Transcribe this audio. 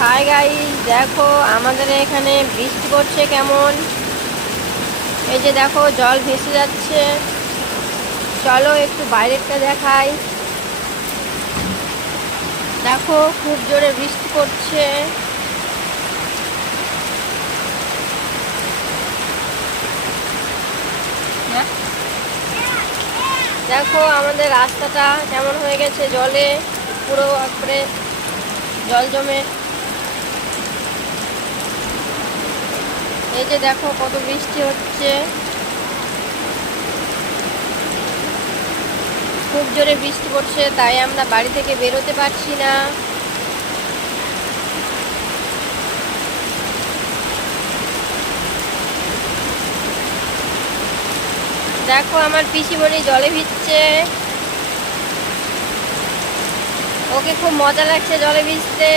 Hi guys, দেখো আমাদের এখানে বৃষ্টি পড়ছে কেমন। এই যে দেখো জল ভেসে যাচ্ছে। চলো একটু বাইরেটা দেখাই। দেখো খুব জোরে বৃষ্টি পড়ছে। হ্যাঁ? দেখো আমাদের রাস্তাটা কেমন হয়ে গেছে জলে, পুরো একবারে জল জমে। এই যে দেখো কত বৃষ্টি হচ্ছে, খুব জোরে বৃষ্টি পড়ছে, তাই আমরা বাড়ি থেকে বেরোতে পারছি না। দেখো আমার পিসিমণি জলে ভিজছে, ওকে খুব মজা লাগছে জলে ভিজতে।